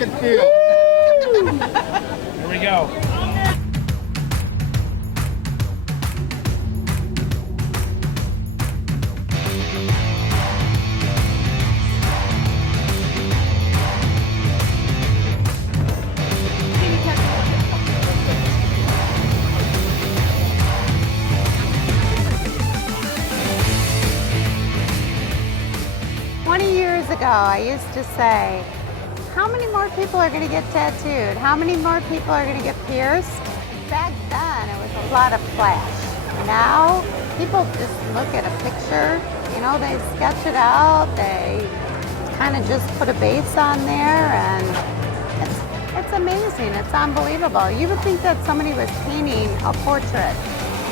fucking feel. Here we go. Years ago, I used to say, how many more people are going to get tattooed? How many more people are going to get pierced? Back then, it was a lot of flash. Now, people just look at a picture, you know, they sketch it out, they kind of just put a base on there, and it's amazing, it's unbelievable. You would think that somebody was painting a portrait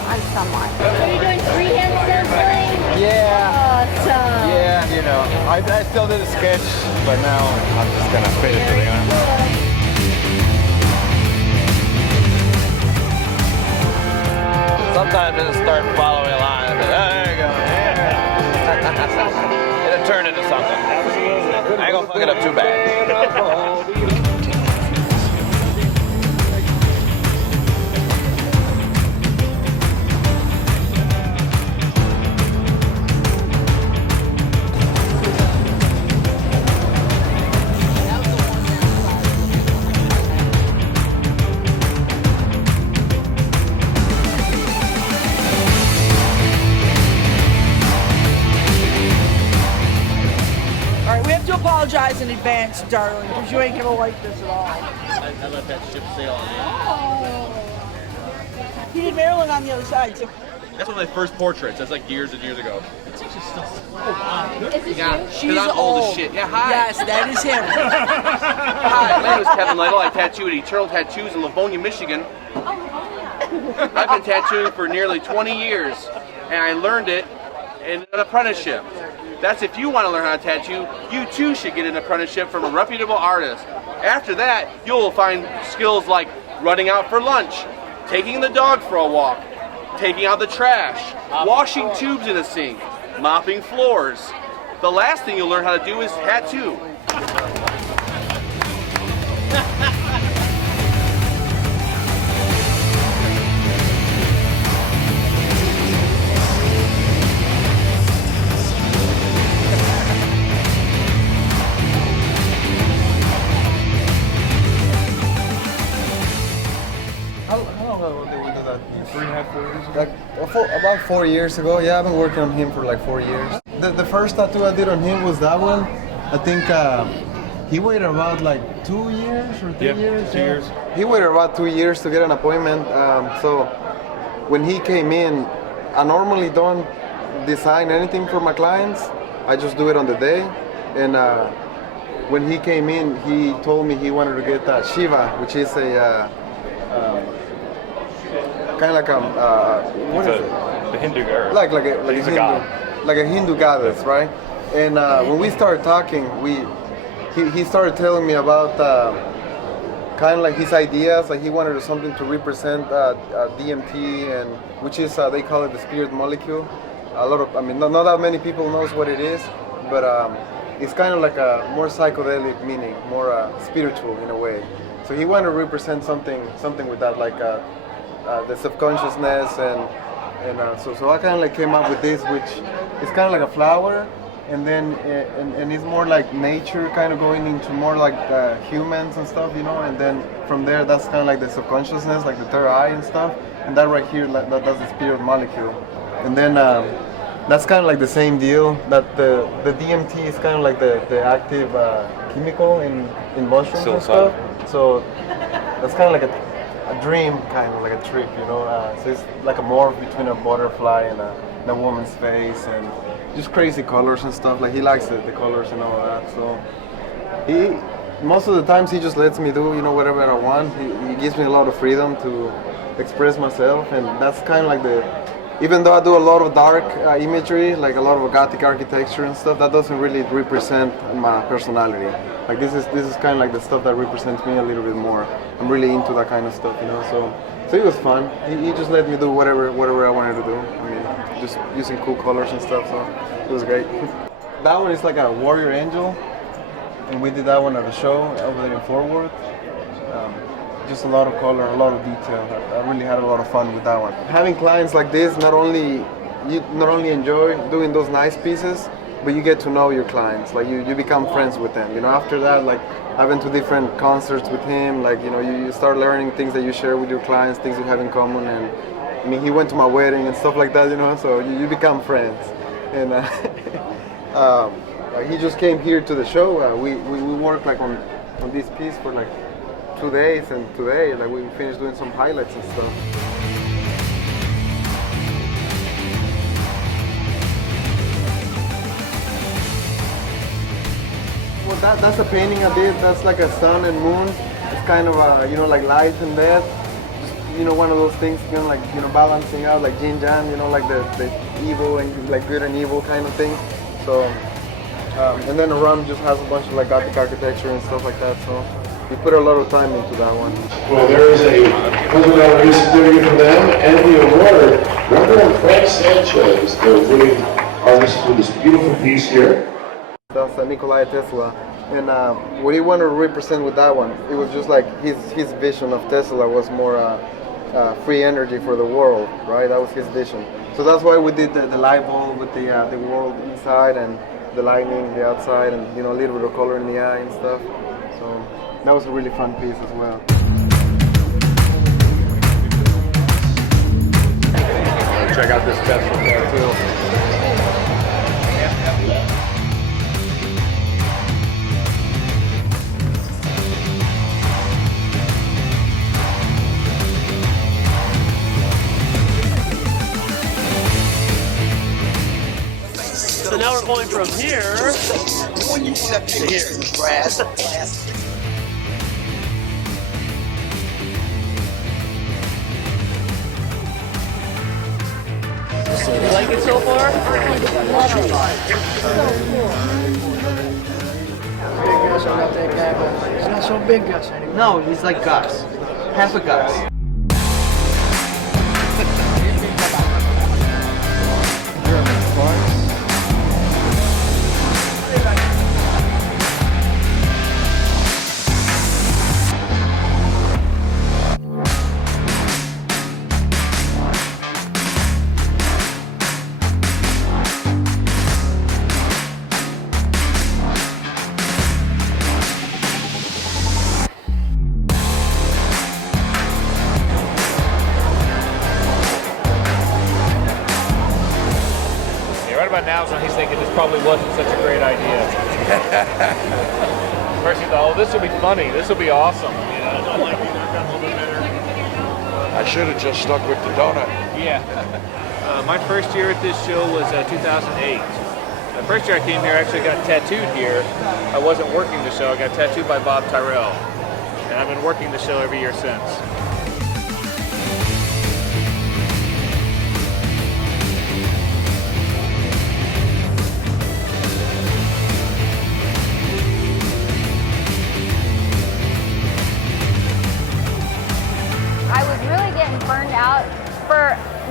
on someone. Are you doing freehand stenciling? Yeah. Awesome. Yeah, you know, I still did a sketch, but now I'm just gonna fit it to the end. Sometimes I just start following a line, but there you go. Yeah. It'll turn into something. I ain't gonna fuck it up too bad. Apologize in advance, darling, because you ain't gonna like this at all. I let that ship sail on you. Oh. He did Maryland on the other side too. That's one of my first portraits. That's like years and years ago. Is this Yeah, you? She's I'm old as shit. Yeah, hi. Yes, that is him. Hi, my name is Kevin Lytle. I tattoo at Eternal Tattoos in Livonia, Michigan. Oh, yeah. I've been tattooing for nearly 20 years, and I learned it in an apprenticeship. That's if you want to learn how to tattoo, you too should get an apprenticeship from a reputable artist. After that, you'll find skills like running out for lunch, taking the dog for a walk, taking out the trash, washing tubes in a sink, mopping floors. The last thing you'll learn how to do is tattoo. How long ago did we do that? 3.5 years ago? Like about 4 years ago. Yeah, I've been working on him for like 4 years. The first tattoo I did on him was that one. I think he waited about like 2 years or 3 years. 2 years. He waited about 2 years to get an appointment. So when he came in, I normally don't design anything for my clients. I just do it on the day. And when he came in, he told me he wanted to get Shiva, which is a kind of like what is it? The Hindu girl. Like a He's a Hindu, god. like a Hindu goddess, right? And when we started talking, he started telling me about kind of like his ideas. Like he wanted something to represent DMT, and which is they call it the spirit molecule. I mean, not that many people knows what it is, but it's kind of like a more psychedelic meaning, more spiritual in a way. So he wanted to represent something with that, like the subconsciousness, and so I kind of like came up with this, which is kind of like a flower, and then and it's more like nature, kind of going into more like humans and stuff, you know. And then from there, that's kind of like the subconsciousness, like the third eye and stuff. And that right here, that's the spirit molecule. And then that's kind of like the same deal. That the DMT is kind of like the active chemical in mushrooms and stuff. So that's kind of like a dream, kind of like a trip, you know. So it's like a morph between a butterfly and a woman's face, and just crazy colors and stuff. Like he likes the colors and all that. So most of the times he just lets me do, you know, whatever I want. He gives me a lot of freedom to express myself, and that's kind of like even though I do a lot of dark imagery, like a lot of Gothic architecture and stuff, that doesn't really represent my personality. Like this is kind of like the stuff that represents me a little bit more. I'm really into that kind of stuff, you know. So it was fun. He just let me do whatever I wanted to do. I mean, just using cool colors and stuff. So it was great. That one is like a warrior angel. and we did that one at the show over there in Fort Worth. Just a lot of color, a lot of detail. I really had a lot of fun with that one. Having clients like this, you not only enjoy doing those nice pieces, but you get to know your clients. Like you become friends with them. You know, after that, like I've been to different concerts with him. Like you start learning things that you share with your clients, things you have in common. And I mean, he went to my wedding and stuff like that. You know, so you become friends. And he just came here to the show. We worked like on this piece for like 2 days, and today like we finished doing some highlights and stuff. Well, that's a painting I did. That's like a sun and moon. It's kind of a, like light and death. Just, one of those things, like, balancing out, like yin yang, like the evil and like good and evil kind of thing. So, and then the rum just has a bunch of like Gothic architecture and stuff like that. So we put a lot of time into that one. Well, there is a $100 gift certificate from them and the award. Reverend Frank Sanchez, the winning artist for this beautiful piece here. That's Nikola Tesla. And what he wanted to represent with that one, it was just like his vision of Tesla was more free energy for the world, right? That was his vision. So that's why we did the light bulb with the world inside and the lightning, the outside, and a little bit of color in the eye and stuff. So that was a really fun piece as well. Check out this Tesla tattoo. So now we're going from here to here. You like it so far? He's not so big, Gus, anymore. No, he's like Gus. Half a Gus. Right about now is when he's thinking this probably wasn't such a great idea. First he thought, oh, this will be funny, this will be awesome. I should have just stuck with the donut. Yeah. My first year at this show was 2008. The first year I came here, I actually got tattooed here. I wasn't working the show, I got tattooed by Bob Tyrell. And I've been working the show every year since. Burned out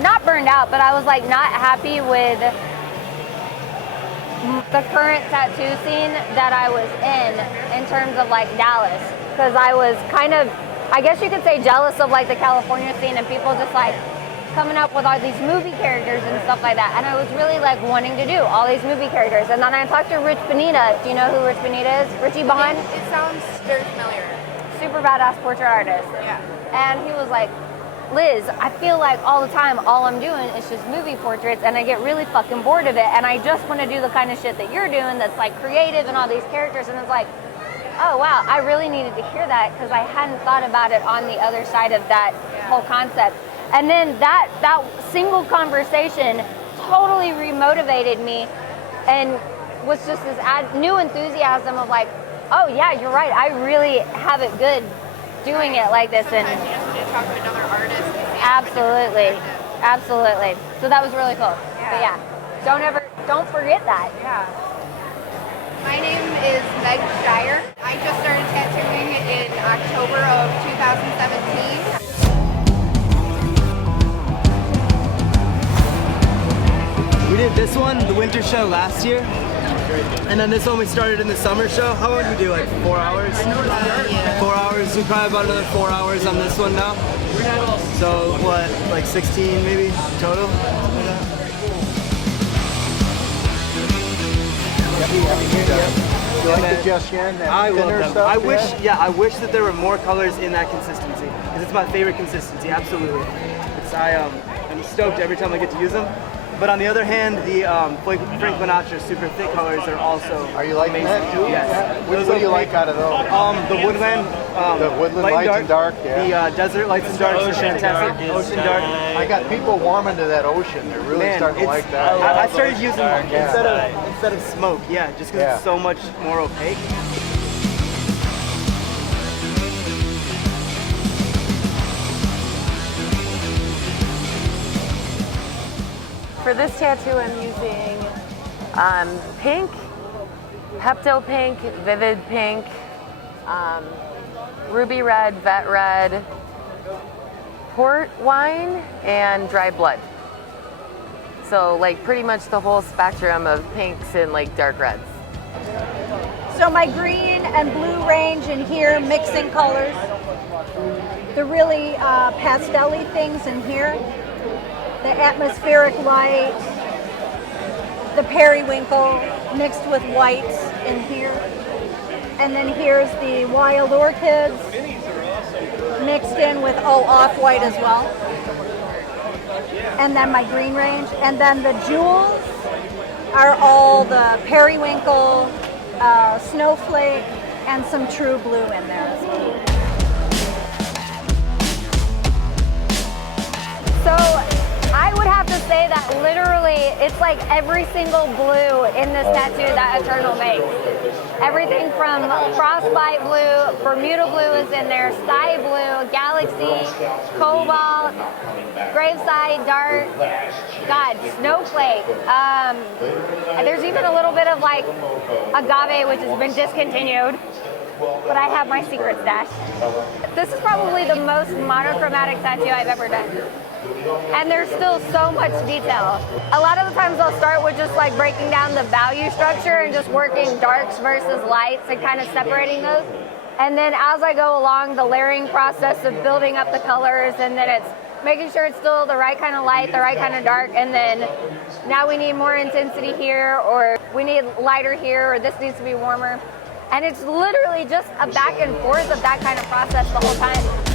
not burned out, but I was like not happy with the current tattoo scene that I was in terms of like Dallas, because I was kind of, I guess you could say, jealous of like the California scene and people just like coming up with all these movie characters and stuff like that, and I was really like wanting to do all these movie characters. And then I talked to Rich Bonita. Do you know who Rich Bonita is? Richie Bond? It sounds very familiar. Super badass portrait artist. Yeah. And he was like, Liz, I feel like all the time all I'm doing is just movie portraits and I get really fucking bored of it, and I just want to do the kind of shit that you're doing that's like creative and all these characters. And it's like, oh wow, I really needed to hear that because I hadn't thought about it on the other side of that whole concept. And then that single conversation totally remotivated me and was just this new enthusiasm of like, oh yeah, you're right, I really have it good doing it like this. And sometimes you just need to talk to another artist. Absolutely. So that was really cool. But yeah, don't forget that. Yeah. My name is Meg Shire. I just started tattooing in October of 2017. We did this one, the winter show last year. And then this one we started in the summer show. How long did we do? Like 4 hours? 4 hours. We probably about another 4 hours on this one now. So what, like 16 maybe total? You like the Just Yen, that I love thinner them. stuff? I wish that there were more colors in that consistency, because it's my favorite consistency. Absolutely. I'm stoked every time I get to use them. But on the other hand, the Frank Sinatra super thick colors are also Are you liking amazing. that too? Yes. What do you like out of those? The woodland, lights and dark, yeah. The desert lights and darks are fantastic. Ocean dark. I got people warming to that ocean. They're really starting to like that. I started using them instead of smoke. Yeah, just because it's so much more opaque. For this tattoo, I'm using pink, Pepto pink, vivid pink, ruby red, vet red, port wine, and dry blood. So like pretty much the whole spectrum of pinks and like dark reds. So my green and blue range in here, mixing colors. The really pastel-y things in here. The atmospheric light, the periwinkle mixed with whites in here. And then here's the wild orchids mixed in with off-white as well. And then my green range. And then the jewels are all the periwinkle, snowflake, and some true blue in there as well. So I would have to say that literally it's like every single blue in this tattoo that Eternal makes. Everything from frostbite blue, Bermuda blue is in there, sky blue, galaxy, cobalt, graveside, dark, God, snowflake. There's even a little bit of like agave, which has been discontinued. But I have my secret stash. This is probably the most monochromatic tattoo I've ever done. And there's still so much detail. A lot of the times I'll start with just like breaking down the value structure and just working darks versus lights and kind of separating those. And then as I go along, the layering process of building up the colors, and then it's making sure it's still the right kind of light, the right kind of dark, and then now we need more intensity here, or we need lighter here, or this needs to be warmer. And it's literally just a back and forth of that kind of process the whole time.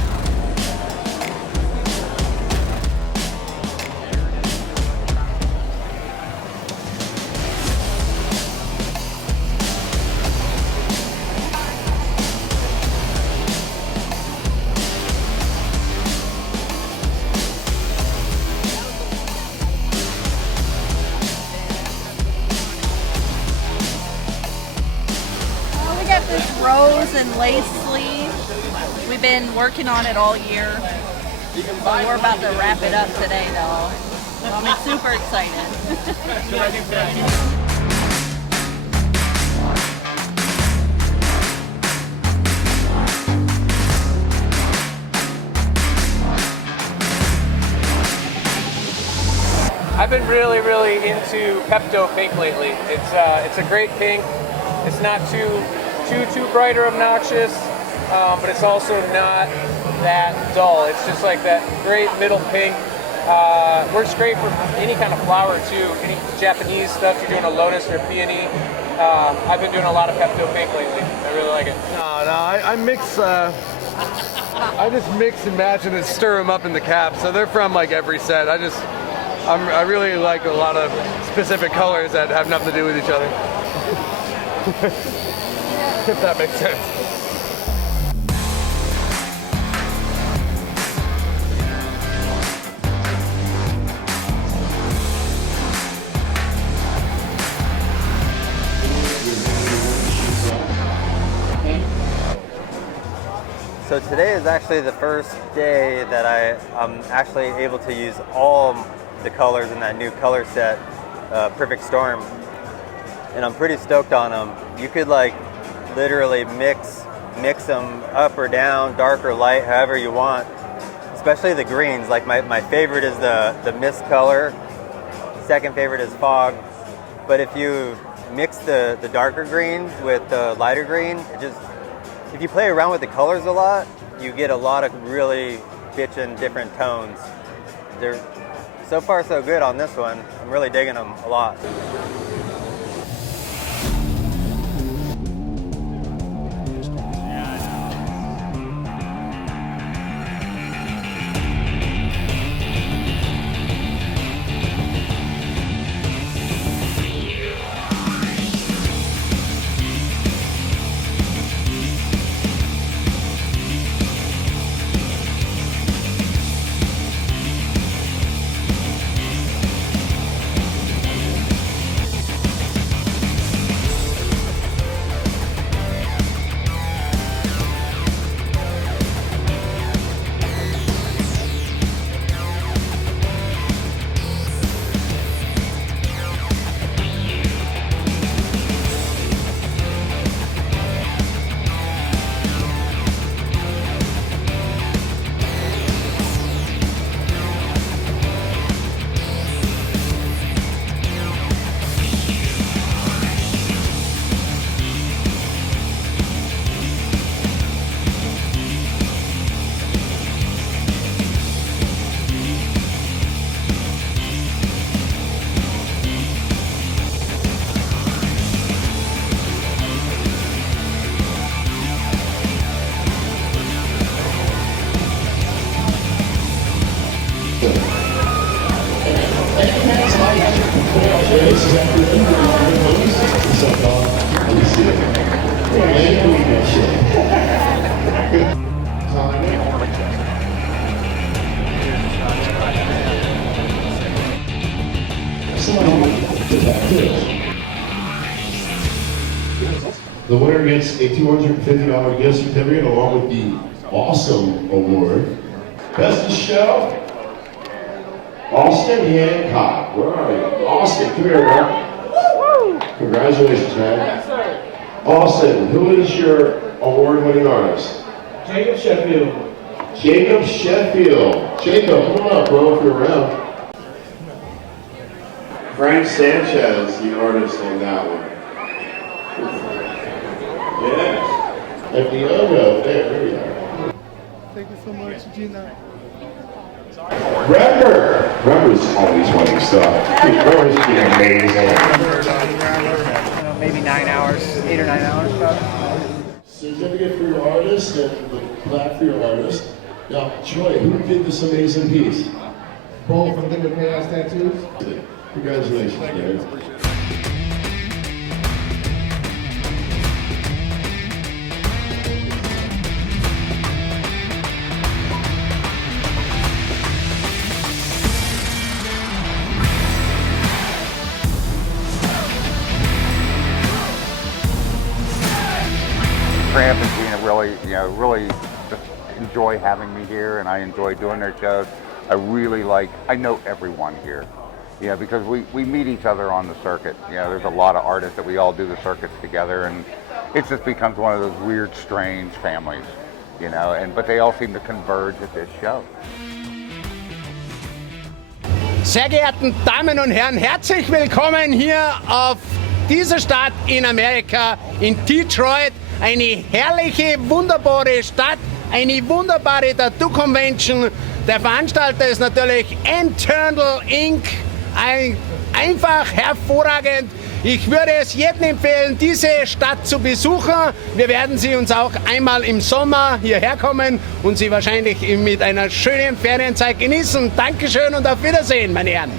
Rose and lace sleeve. We've been working on it all year. But we're about to wrap it up today though. I'm super excited. I've been really into Pepto pink lately. It's a great pink. It's not too bright or obnoxious, but it's also not that dull. It's just like that great middle pink. Works great for any kind of flower too. Any Japanese stuff, you're doing a lotus or peony. I've been doing a lot of Pepto pink lately. I really like it. I mix. I just mix and match and then stir them up in the cap. So they're from like every set. I really like a lot of specific colors that have nothing to do with each other. If that makes sense. So today is actually the first day that I'm actually able to use all the colors in that new color set, Perfect Storm. And I'm pretty stoked on them. You could like literally mix them up or down, dark or light, however you want. Especially the greens. Like my favorite is the mist color. Second favorite is fog. But if you mix the darker green with the lighter green. If you play around with the colors a lot, you get a lot of really bitchin' different tones. They're so far so good on this one. I'm really digging them a lot. The winner gets a $250 gift certificate along with the Awesome Award. Best of show, Austin Hancock. Where are you? Austin, come here, bro. Congratulations, man. Austin, who is your award-winning artist? Jacob Sheffield. Jacob Sheffield. Jacob, come on up, bro, if you're around. Frank Sanchez, the artist on that one. Yes. And Diogo, there we are. Thank you so much, Gina. Rember's always winning stuff. Rember's amazing. Maybe 9 hours, 8 or 9 hours probably. Certificate for your artist and the plaque for your artist. Now, Troy, who did this amazing piece? Both from Dinner Chaos Tattoos. Congratulations, man. Tramp and Gina really just enjoy having me here, and I enjoy doing their shows. I know everyone here, because we meet each other on the circuit. There's a lot of artists that we all do the circuits together, and it just becomes one of those weird, strange families, but they all seem to converge at this show. Sehr geehrten Damen und Herren, herzlich willkommen hier auf dieser Stadt in Amerika, in Detroit. Eine herrliche, wunderbare Stadt, eine wunderbare Tattoo-Convention. Der Veranstalter ist natürlich Internal Inc. Einfach hervorragend. Ich würde es jedem empfehlen, diese Stadt zu besuchen. Wir werden sie uns auch einmal im Sommer hierher kommen und sie wahrscheinlich mit einer schönen Ferienzeit genießen. Dankeschön und auf Wiedersehen, meine Herren.